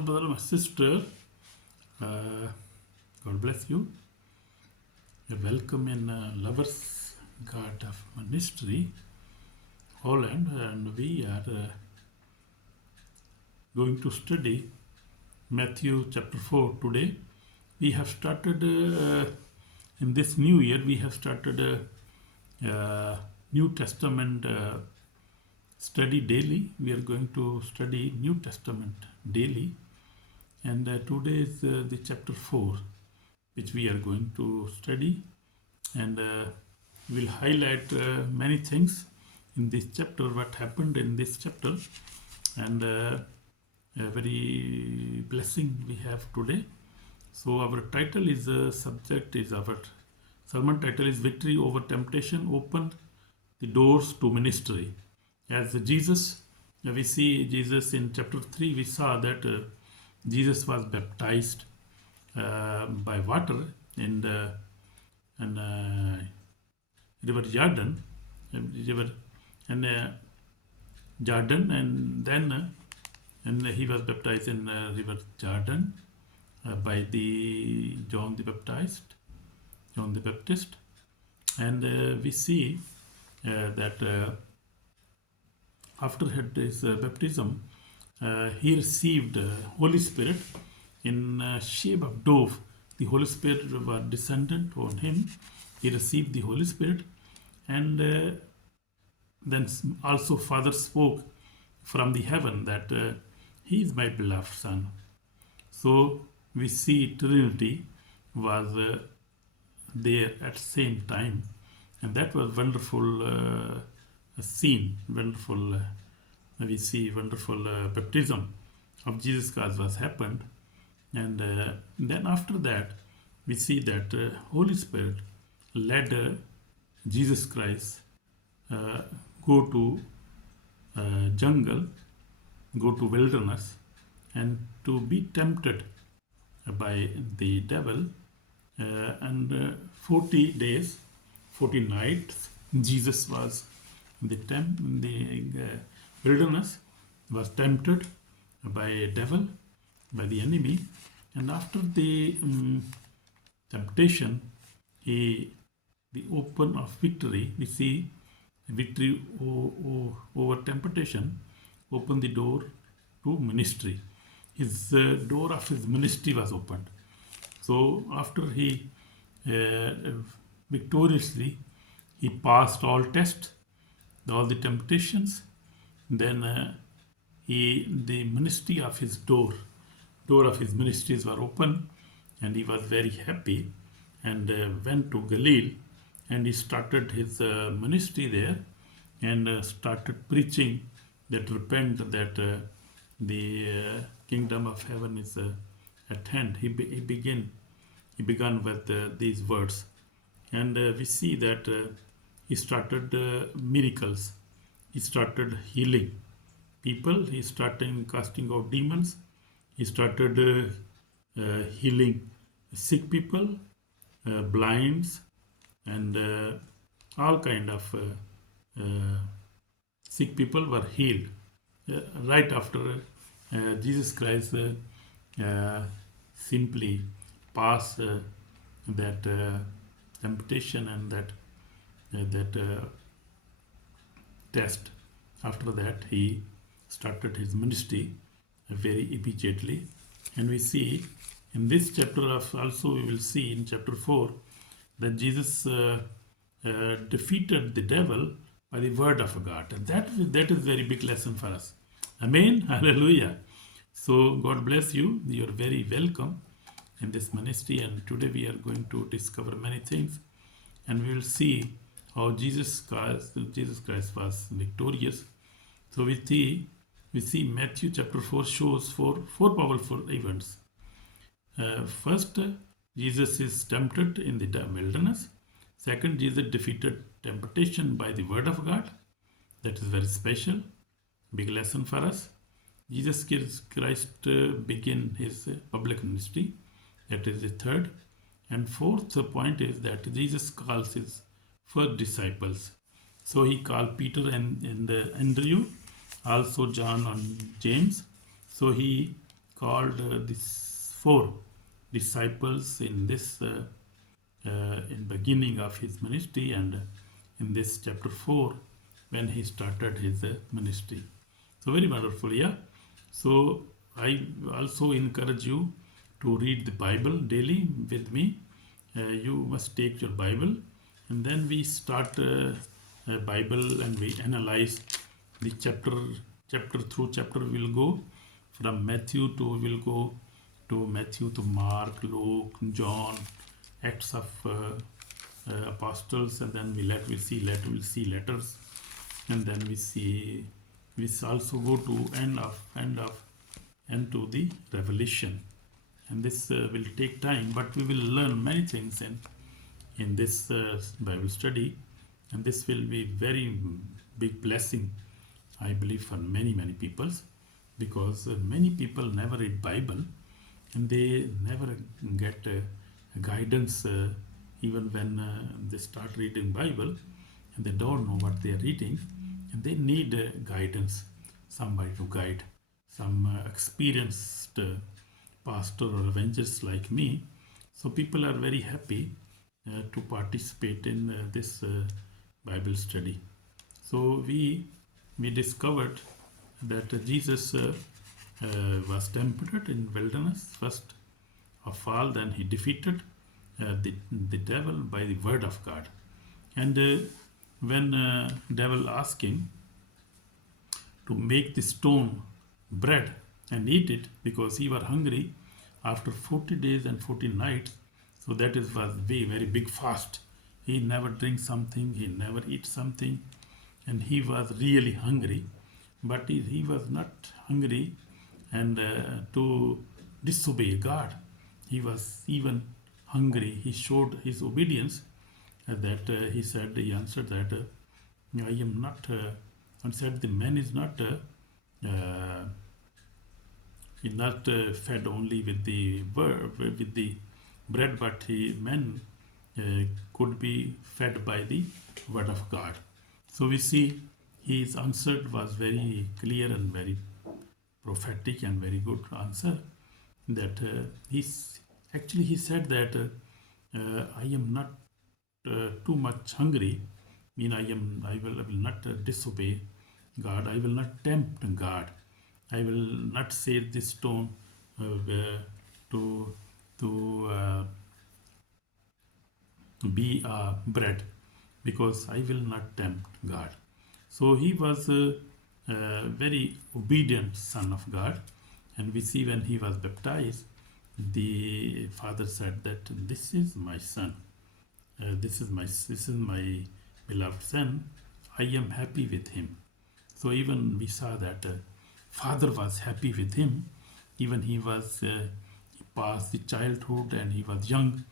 brother, my sister, God bless you. You're welcome in Lovers God of Ministry, Holland, and we are going to study Matthew chapter 4 today. We have started in this new year, we have started a New Testament study daily. We are going to study New Testament daily, and today is the chapter 4, which we are going to study, and we'll highlight many things in this chapter, what happened in this chapter, and a very blessing we have today. So our title is our sermon title is Victory Over Temptation Opened the Doors to Ministry. As Jesus, we see Jesus in chapter 3, we saw that Jesus was baptized by water in the river Jordan, Jordan, and then and he was baptized in river Jordan by the John the Baptist, and we see that after his baptism, he received Holy Spirit in shape of dove. The Holy Spirit was descendant on him. He received the Holy Spirit, and then also Father spoke from the heaven that he is my beloved Son. So we see Trinity was there at the same time, and that was wonderful scene, wonderful. We see wonderful baptism of Jesus Christ was happened, and then after that we see that Holy Spirit led Jesus Christ go to jungle, go to wilderness, and to be tempted by the devil, and 40 days, 40 nights, Jesus was in the wilderness, was tempted by a devil, by the enemy, and after the temptation, the open of victory, we see victory over temptation, opened the door to ministry. His door of his ministry was opened. So after he victoriously he passed all tests, all the temptations, then the ministry of his door of his ministries were open, and he was very happy, and went to Galilee, and he started his ministry there, and started preaching that repent, that the kingdom of heaven is at hand. He began with these words, and we see that he started miracles. He started healing people. He started casting out demons. He started healing sick people, blinds, and all kind of sick people were healed. Right after Jesus Christ simply passed that temptation and that test. After that, he started his ministry very immediately, and we see in this chapter also we will see in chapter 4 that Jesus defeated the devil by the word of God, and that is very big lesson for us. Amen. Hallelujah. So God bless you. You are very welcome in this ministry, and today we are going to discover many things, and we will see how Jesus Christ was victorious. So we see Matthew chapter 4 shows four powerful events. First, Jesus is tempted in the wilderness. Second, Jesus defeated temptation by the word of God. That is very special, big lesson for us. Jesus Christ began his public ministry. That is the third. And fourth point is that Jesus calls his first disciples. So he called Peter and Andrew, also John and James. So he called these four disciples in this in beginning of his ministry, and in this chapter 4 when he started his ministry. So very wonderful, yeah. So I also encourage you to read the Bible daily with me. You must take your Bible, and then we start Bible and we analyze the chapter through chapter. We'll go from Matthew to we'll go to Matthew to Mark, Luke, John, Acts of Apostles, and then we'll see letters, and then we also go to end to the Revelation, and this will take time, but we will learn many things in this Bible study, and this will be very big blessing, I believe, for many people, because many people never read Bible, and they never get guidance even when they start reading Bible, and they don't know what they are reading, and they need guidance, somebody to guide, some experienced pastor or evangelist like me. So people are very happy to participate in this Bible study. So we discovered that Jesus was tempted in wilderness first of all, then he defeated the devil by the word of God. And when devil asked him to make the stone bread and eat it, because he was hungry after 40 days and 40 nights, so that was very big fast. He never drink something, he never eat something, and he was really hungry, but he was not hungry and to disobey God. He was even hungry. He showed his obedience, that he answered that I am not, and said the man is not fed only with the bread, but man could be fed by the word of God. So we see his answer was very clear and very prophetic and very good answer, that he said that I am not too much hungry, mean I will not disobey God, I will not tempt God, I will not say this stone to be bread, because I will not tempt God. So he was a very obedient son of God, and we see when he was baptized, the father said that this is my son, this is my beloved son, I am happy with him. So even we saw that father was happy with him, even he passed the childhood and he was young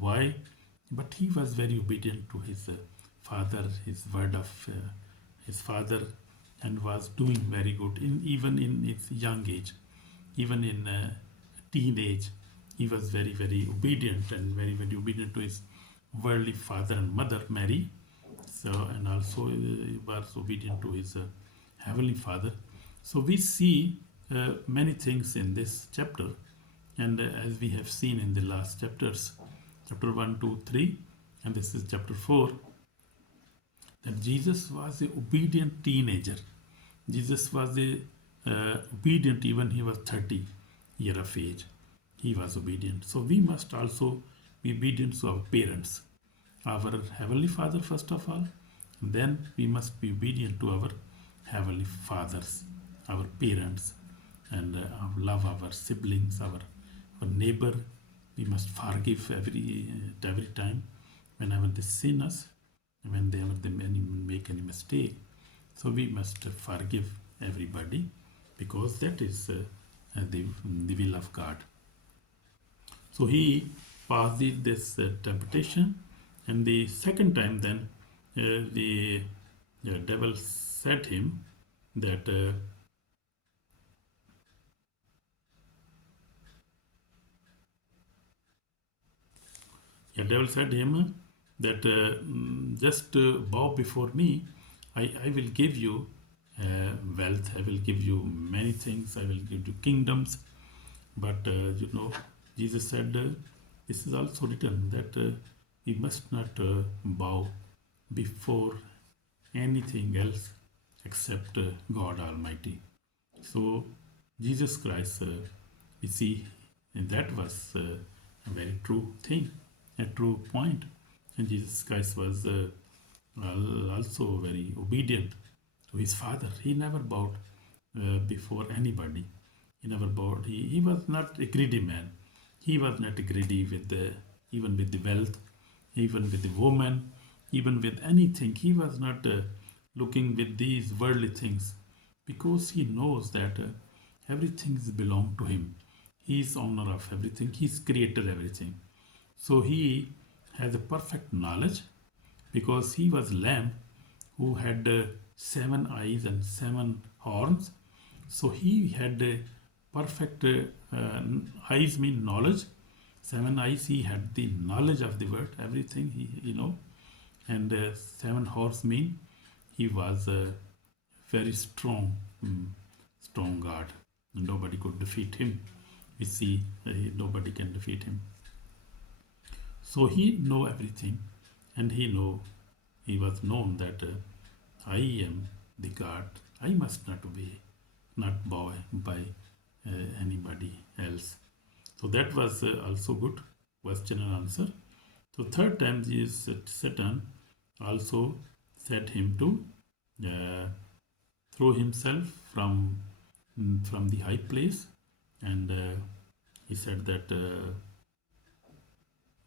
boy, but he was very obedient to his father, his word of his father, and was doing very good even in his young age, even in teenage. He was very obedient and very obedient to his worldly father and mother Mary. So, and also he was obedient to his heavenly father. So we see many things in this chapter, and as we have seen in the last chapters, chapter 1, 2, 3, and this is chapter 4, that Jesus was an obedient teenager. Jesus was obedient even he was 30 years of age. He was obedient. So we must also be obedient to our parents, our heavenly father first of all, and then we must be obedient to our heavenly fathers, our parents, and love our siblings, our neighbor. We must forgive every time whenever they sin us, whenever they make any mistake. So we must forgive everybody, because that is the will of God. So he passed this temptation, and the second time then the devil said him that devil said him that just bow before me, I will give you wealth, I will give you many things, I will give you kingdoms. But Jesus said, this is also written that we must not bow before anything else except God Almighty. So, Jesus Christ, we see, and that was a very true thing, a true point. And Jesus Christ was also very obedient to his Father. He never bowed before anybody. He never bowed. He was not a greedy man. He was not greedy with even with the wealth, even with the woman, even with anything. He was not looking with these worldly things because he knows that everything belongs to him. He is owner of everything. He's created everything. So he has a perfect knowledge because he was lamb who had 7 eyes and 7 horns. So he had a perfect eyes mean knowledge. 7 eyes, he had the knowledge of the word, everything he know. And 7 horns mean he was a very strong, strong God. Nobody could defeat him. We see nobody can defeat him. So he know everything, and he was known that I am the God. I must not obey, not bow by anybody else. So that was also good question and answer. So third time, Satan also set him to uh, throw himself from the high place, and he said that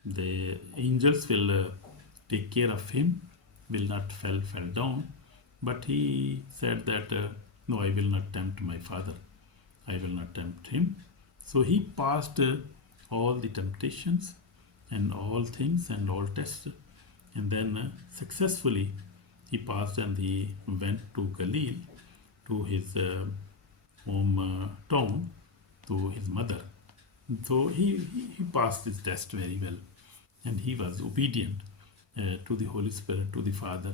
the angels will take care of him, will not fell down. But he said that no, I will not tempt my Father. I will not tempt him. So he passed all the temptations and all things and all tests, and then successfully he passed, and he went to Galilee, to his hometown, to his mother. So he passed his test very well, and he was obedient to the Holy Spirit, to the Father,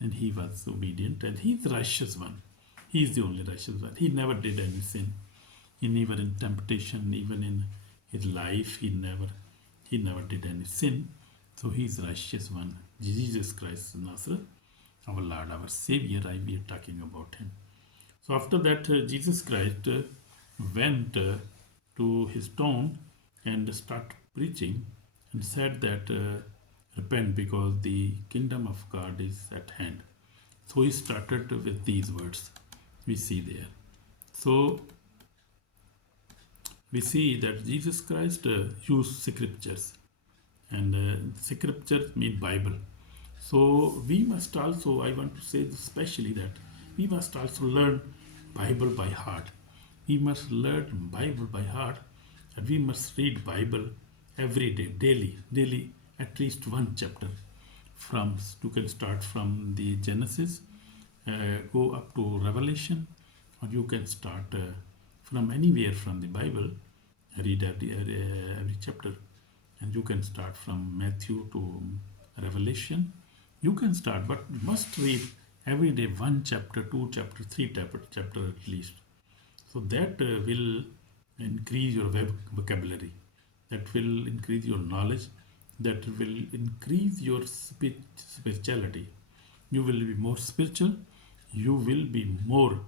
and he was obedient, and he's the righteous one. He is the only righteous one. He never did any sin. He never in temptation, even in his life, he never did any sin. So he is righteous one. Jesus Christ Nazareth, our Lord, our Savior. We are talking about him. So after that, Jesus Christ went to his town and started preaching and said that repent because the kingdom of God is at hand. So he started with these words we see there. So we see that Jesus Christ used scriptures, and scriptures mean Bible. So we must also, I want to say especially that we must also learn Bible by heart. We must learn Bible by heart, and we must read Bible every day, daily, at least one chapter. You can start from the Genesis, go up to Revelation, or you can start from anywhere from the Bible, read every chapter, and you can start from Matthew to Revelation. You can start, but must read every day one chapter, two chapter, three chapter at least. So that will increase your vocabulary, that will increase your knowledge, that will increase your spirituality. You will be more spiritual. You will be more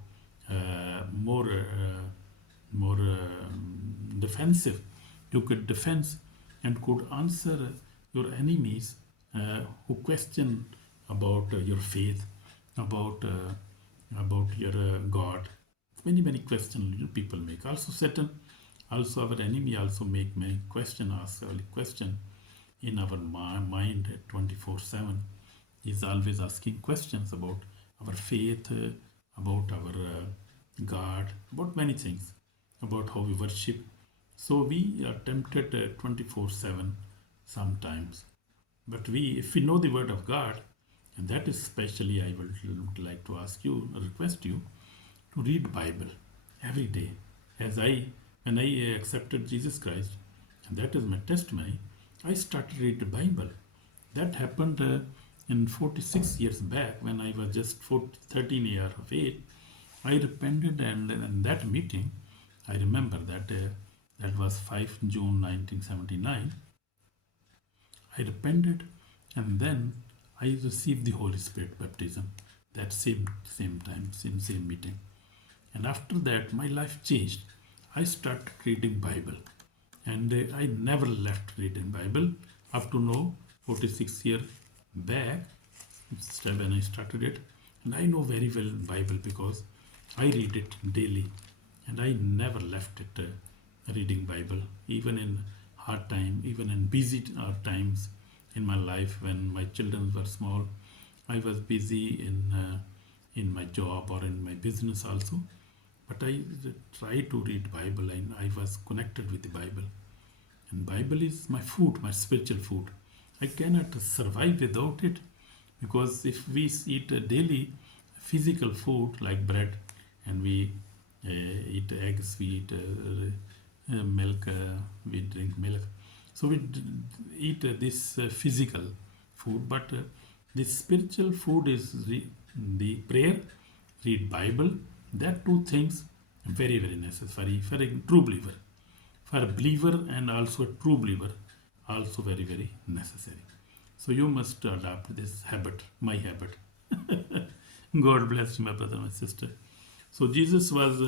defensive. You could defense and could answer your enemies who question about your faith, about your God. Many questions people make. Also Satan, also our enemy, also make many questions, ask a question in our mind 24/7. He's always asking questions about our faith, about our God, about many things, about how we worship. So we are tempted 24/7 sometimes. But if we know the word of God, and that is especially I would like to ask you, request you to read Bible every day. When I accepted Jesus Christ, and that is my testimony, I started reading the Bible. That happened in 46 years back, when I was just 13 years of age, I repented, and in that meeting, I remember that that was 5 June 1979. I repented, and then I received the Holy Spirit baptism that same time, same meeting. And after that, my life changed. I started reading Bible, and I never left reading Bible up to now, 46 years back, when I started it. And I know very well Bible because I read it daily, and I never left it reading Bible, even in hard time, even in busy times in my life when my children were small. I was busy in my job or in my business also, but I tried to read Bible, and I was connected with the Bible. And Bible is my food, my spiritual food. I cannot survive without it, because if we eat a daily physical food like bread, and we eat eggs, we eat milk, we drink milk. So we eat this physical food, but this spiritual food is the prayer, read Bible. That two things very very necessary for a true believer, for a believer and also a true believer, also very very necessary. So you must adopt this habit, my habit. God bless you, my brother, my sister. So Jesus was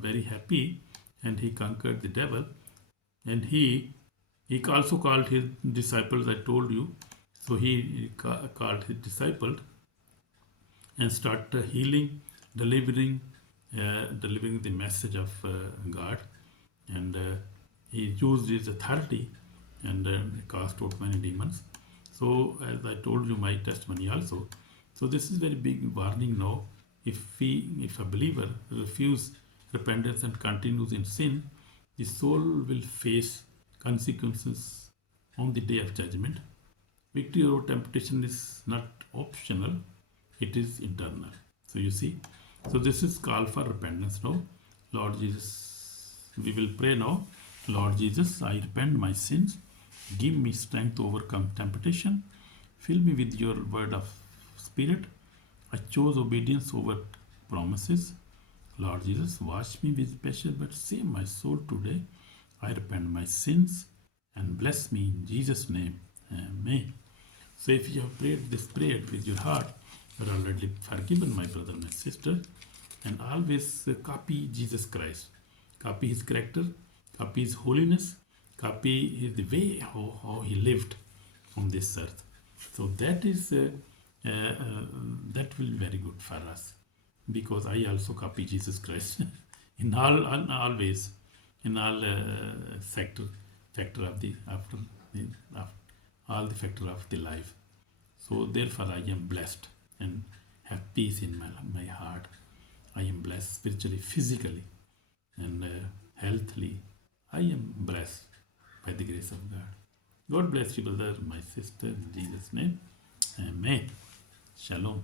very happy, and he conquered the devil, and he also called his disciples. I told you. So he called his disciples and started healing, delivering, delivering the message of God, and he used his authority and cast out many demons. So as I told you my testimony also. So this is very big warning now. If a believer refuses repentance and continues in sin, the soul will face consequences on the day of judgment. Victory over temptation is not optional, it is internal. So you see, so this is call for repentance now. Lord Jesus, we will pray now. Lord Jesus, I repent my sins. Give me strength to overcome temptation. Fill me with your word of spirit. I chose obedience over promises. Lord Jesus, wash me with passion, but save my soul today. I repent my sins and bless me in Jesus' name. Amen. So if you have prayed this prayer with your heart, you are already forgiven, my brother, my sister. And always copy Jesus Christ. Copy his character, copy his holiness, copy the way how he lived on this earth. So that is that will be very good for us, because I also copy Jesus Christ in all ways, in all factor of the all the factor of the life. So therefore I am blessed and have peace in my heart. I am blessed spiritually, physically, and healthily. I am blessed by the grace of God. God bless you, brother, my sister, in Jesus' name. Amen. Shalom.